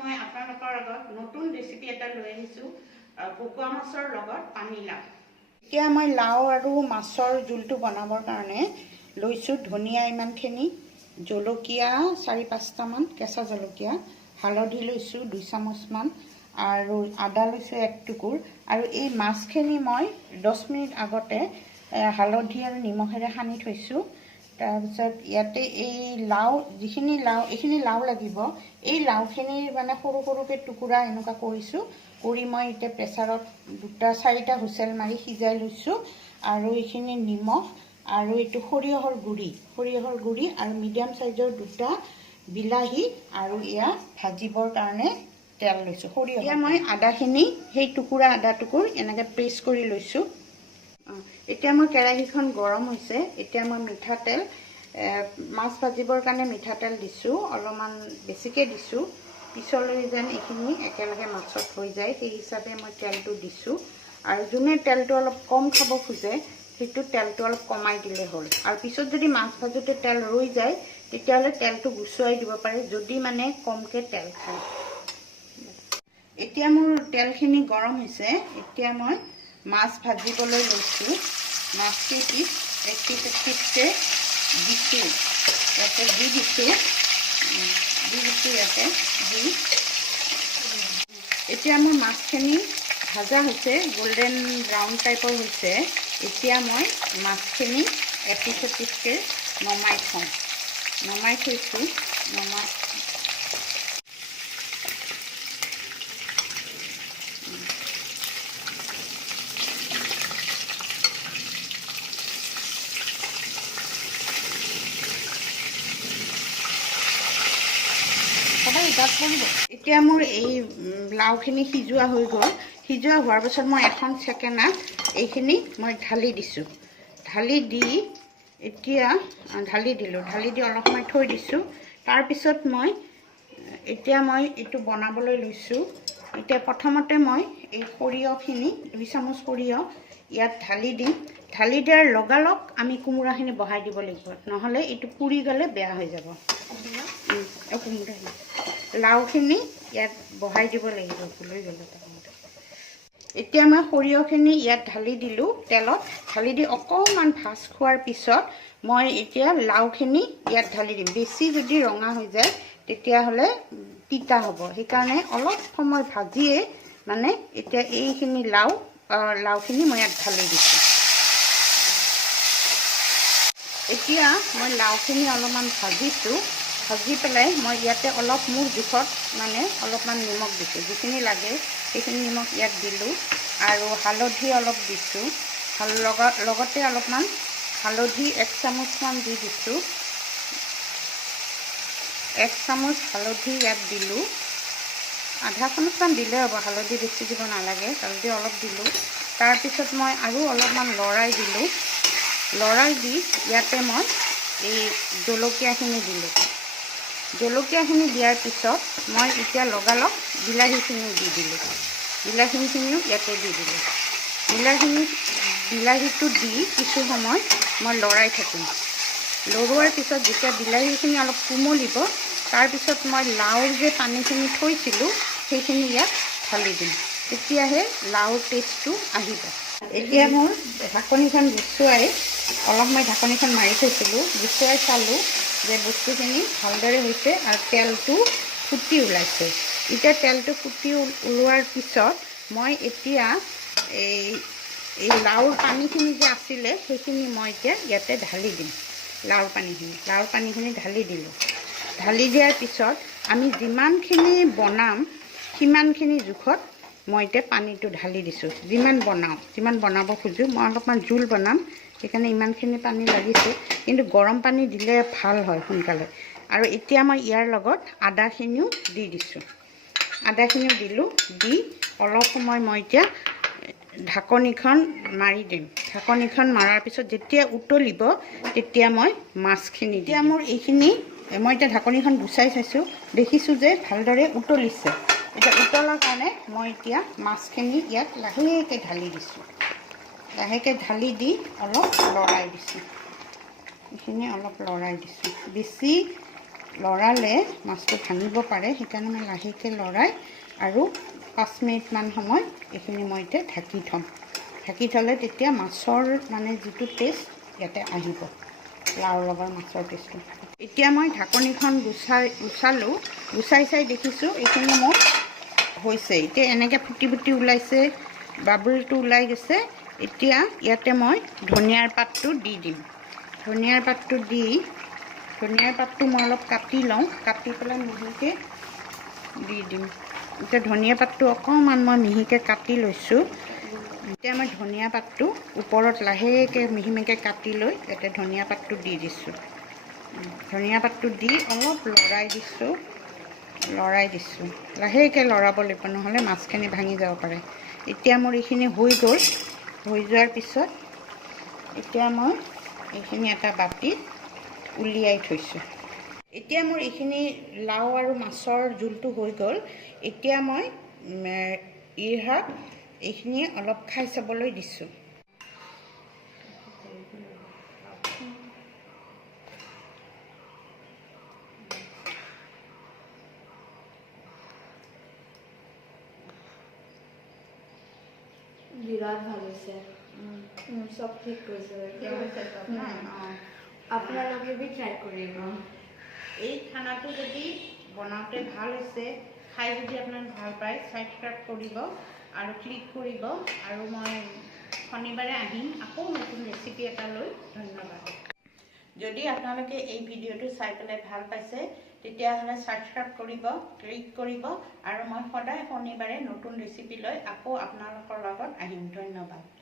মই আপোনালোকৰ আগত নতুন ৰেচিপি এটা লৈ আহিছোঁ ভকুৱা মাছৰ লগত পানীলাও। এতিয়া মই লাও আৰু মাছৰ জোলটো বনাবৰ কাৰণে লৈছোঁ ধনিয়া ইমানখিনি, জলকীয়া 4-5টামান কেঁচা জলকীয়া, হালধি লৈছোঁ 2 চামুচমান আৰু আদা লৈছোঁ 1 টুকুৰ। আৰু এই মাছখিনি মই 10 মিনিট আগতে হালধি আৰু নিমখেৰে সানি থৈছোঁ। তাৰপিছত ইয়াতে এই লাও এইখিনি লাও লাগিব। এই লাওখিনিৰ মানে সৰু সৰুকৈ টুকুৰা এনেকুৱা কৰিছোঁ। কৰি মই এতিয়া প্ৰেছাৰত 2-4টা হুইচেল মাৰি সিজাই লৈছোঁ। আৰু এইখিনি নিমখ আৰু এইটো সৰিয়হৰ গুড়ি আৰু মিডিয়াম চাইজৰ 2টা বিলাহী আৰু এয়া ভাজিবৰ কাৰণে তেল লৈছোঁ সৰিয়হ। এতিয়া মই আদাখিনি সেই টুকুৰা আদাটুকুৰ এনেকৈ পেষ্ট কৰি লৈছোঁ। এতিয়া মোৰ কেৰাহীখন গৰম হৈছে। এতিয়া মই মিঠাতেল মাছ ভাজিবৰ কাৰণে মিঠাতেল দিছোঁ, অলপমান বেছিকৈ দিছোঁ, পিছলৈ যেন এইখিনি একেলগে মাছত হৈ যায় সেই হিচাপে মই তেলটো দিছোঁ। আৰু যোনে তেলটো অলপ কম খাব খোজে সেইটো তেলটো অলপ কমাই দিলে হ'ল। আৰু পিছত যদি মাছ ভাজোতে তেল ৰৈ যায় তেতিয়াহ'লে তেলটো গুচুৱাই দিব পাৰে, যদি মানে কমকৈ তেল খায়। এতিয়া মোৰ তেলখিনি গৰম হৈছে। এতিয়া মই মাছ ভাজিবলৈ লৈছোঁ। মাছকেইপিচ এক পিচকৈ দিছোঁ, ইয়াতে দি দিছোঁ ইয়াতে দি। এতিয়া মোৰ মাছখিনি ভাজা হৈছে, গোল্ডেন ব্ৰাউন টাইপৰ হৈছে। এতিয়া মই মাছখিনি এপিচকৈ নমাই থৈছোঁ। এতিয়া মোৰ এই লাওখিনি সিজোৱা হৈ গ'ল। সিজোৱা হোৱাৰ পাছত মই এখন চেকেনাত এইখিনি মই ঢালি দিছোঁ। ঢালি দি অলপ সময় থৈ দিছোঁ। তাৰপিছত এতিয়া মই এইটো বনাবলৈ লৈছোঁ। এতিয়া প্ৰথমতে মই এই সৰিয়হখিনি 2 চামুচ সৰিয়হ ইয়াত ঢালি দিম। ঢালি দিয়াৰ লগালগ আমি কোমোৰাখিনি বহাই দিব লাগিব, নহ'লে এইটো পুৰি গ'লে বেয়া হৈ যাব। লাওখিনি ইয়াত বহাই দিব লাগিব। এতিয়া মই সৰিয়হখিনি ইয়াত ঢালি দিলোঁ, তেলত ঢালি দি অকণমান ভাজ খোৱাৰ পিছত মই এতিয়া লাওখিনি ইয়াত ঢালি দিম। বেছি যদি ৰঙা হৈ যায় তেতিয়াহ'লে তিতা হ'ব, সেইকাৰণে অলপ সময় ভাজিয়ে মানে এতিয়া এইখিনি লাওখিনি মই ইয়াত ঢালি দিছোঁ। এতিয়া মই লাওখিনি অলপমান ভাজিছোঁ। ভাজি পেলাই মই ইয়াতে অলপ মোৰ জোখত মানে অলপমান নিমখ দিছোঁ, যিখিনি লাগে সেইখিনি নিমখ ইয়াত দিলোঁ। আৰু হালধি অলপ দিছোঁ, লগতে অলপমান হালধি 1 চামুচমান দি দিছোঁ। 1 চামুচ হালধি ইয়াত দিলোঁ, আধা চামুচমান দিলে হ'ব, হালধি বেছি দিব নালাগে, হালধি অলপ দিলোঁ। তাৰপিছত মই আৰু অলপমান লৰাই দিলোঁ। লৰাই দি ইয়াতে মই এই জলকীয়াখিনি দিলোঁ। জলকীয়াখিনি দিয়াৰ পিছত মই এতিয়া লগালগ বিলাহীখিনিও দি দিলোঁ। বিলাহীখিনিও ইয়াতে দি দিলোঁ। বিলাহীটো দি কিছু সময় মই লৰাই থাকিম। লৰোৱাৰ পিছত যেতিয়া বিলাহীখিনি অলপ কোমলিব তাৰপিছত মই লাওৰ যে পানীখিনি থৈছিলোঁ সেইখিনি ইয়াত ঢালি দিম। তেতিয়াহে লাওৰ টেষ্টটো আহিব। এতিয়া মোৰ ঢাকনিখন গুচুৱাই মই ঢাকনিখন মাৰি থৈছিলোঁ, গুচুৱাই চালোঁ যে বস্তুখিনি ভালদৰে হৈছে আৰু তেলটো ফুটি ওলাইছে। এতিয়া তেলটো ফুটি ওলোৱাৰ পিছত মই এতিয়া এই লাওৰ পানীখিনি যে আছিলে সেইখিনি মই এতিয়া ইয়াতে ঢালি দিম। লাওৰ পানীখিনি ঢালি দিলোঁ। ঢালি দিয়াৰ পিছত আমি যিমানখিনি বনাম সিমানখিনি জোখত মই এতিয়া পানীটো ঢালি দিছোঁ। যিমান বনাব খোজোঁ, মই অলপমান জোল বনাম সেইকাৰণে ইমানখিনি পানী লাগিছে, কিন্তু গৰম পানী দিলে ভাল হয় সোনকালে। আৰু এতিয়া মই ইয়াৰ লগত আদাখিনিও দি দিছোঁ। আদাখিনিও দিলোঁ, দি অলপ সময় মই এতিয়া ঢাকনিখন মাৰি দিম। ঢাকনিখন মৰাৰ পিছত যেতিয়া উতলিব তেতিয়া মই মাছখিনি দিম। এতিয়া মোৰ এইখিনি মই এতিয়া ঢাকনিখন গুচাই চাইছোঁ, দেখিছোঁ যে ভালদৰে উতলিছে। এতিয়া উতলাৰ কাৰণে মই এতিয়া মাছখিনি ইয়াত লাহেকৈ ঢালি দিছোঁ। লাহেকৈ ঢালি দি অলপ লৰাই দিছোঁ। এইখিনি অলপ লৰাই দিছোঁ। বেছি লৰালে মাছটো ভাঙিব পাৰে, সেইকাৰণে মই লাহেকৈ লৰাই আৰু 5 মিনিটমান সময় এইখিনি মই এতিয়া ঢাকি থ'ম। ঢাকি থ'লে তেতিয়া মাছৰ মানে যিটো টেষ্ট ইয়াতে আহিব, লাওৰ লগত মাছৰ টেষ্টটো। এতিয়া মই ঢাকনিখন গুচালোঁ, গুচাই চাই দেখিছোঁ এইখিনি মোৰ হৈছে। এতিয়া এনেকৈ ফুটি ফুটি ওলাইছে, বাবুলটো ওলাই গৈছে। এতিয়া ইয়াতে মই ধনিয়াৰ পাতটো দি দিম। ধনিয়াৰ পাতটো মই অলপ কাটি লওঁ, কাটি পেলাই মিহিকৈ দি দিম। এতিয়া ধনিয়া পাতটো অকণমান মই মিহিকৈ কাটি লৈছোঁ। এতিয়া মই ধনিয়া পাতটো ওপৰত লাহেকৈ মিহিকৈ কাটি লৈ ইয়াতে ধনিয়া পাতটো দি দিছোঁ। ধনিয়া পাতটো দি অলপ লৰাই দিছোঁ, লাহেকৈ লৰাব লাগিব, নহ'লে মাছখিনি ভাঙি যাব পাৰে। এতিয়া মোৰ এইখিনি হৈ গ'ল। হৈ যোৱাৰ পিছত এতিয়া মই এইখিনি এটা বাতিত উলিয়াই থৈছোঁ। এতিয়া মোৰ এইখিনি লাও আৰু মাছৰ জোলটো হৈ গ'ল। এতিয়া মই ইৰহাক এইখিনি অলপ খাই চাবলৈ দিছোঁ। বিৰাট ভাল হৈছে, চব ঠিক কৰিছে। আপোনালোকে বি ট্ৰাই কৰিব। এই খানাটো যদি বনাওঁতে ভাল হৈছে, খাই যদি আপোনালোকে ভাল পায়, ছাবস্ক্ৰাইব কৰিব আৰু ক্লিক কৰিব। আৰু মই শনিবাৰে আহিম আকৌ নতুন ৰেচিপি এটা লৈ। ধন্যবাদ। যদি আপোনালোকে এই ভিডিঅ'টো চাই পেলাই ভাল পাইছে, তেতিয়াহ'লে ছাবস্ক্ৰাইব কৰিব, ক্লিক কৰিব। আৰু মই সদায় শনিবাৰে নতুন ৰেচিপি লৈ আকৌ আপোনালোকৰ লগত আহিম। ধন্যবাদ।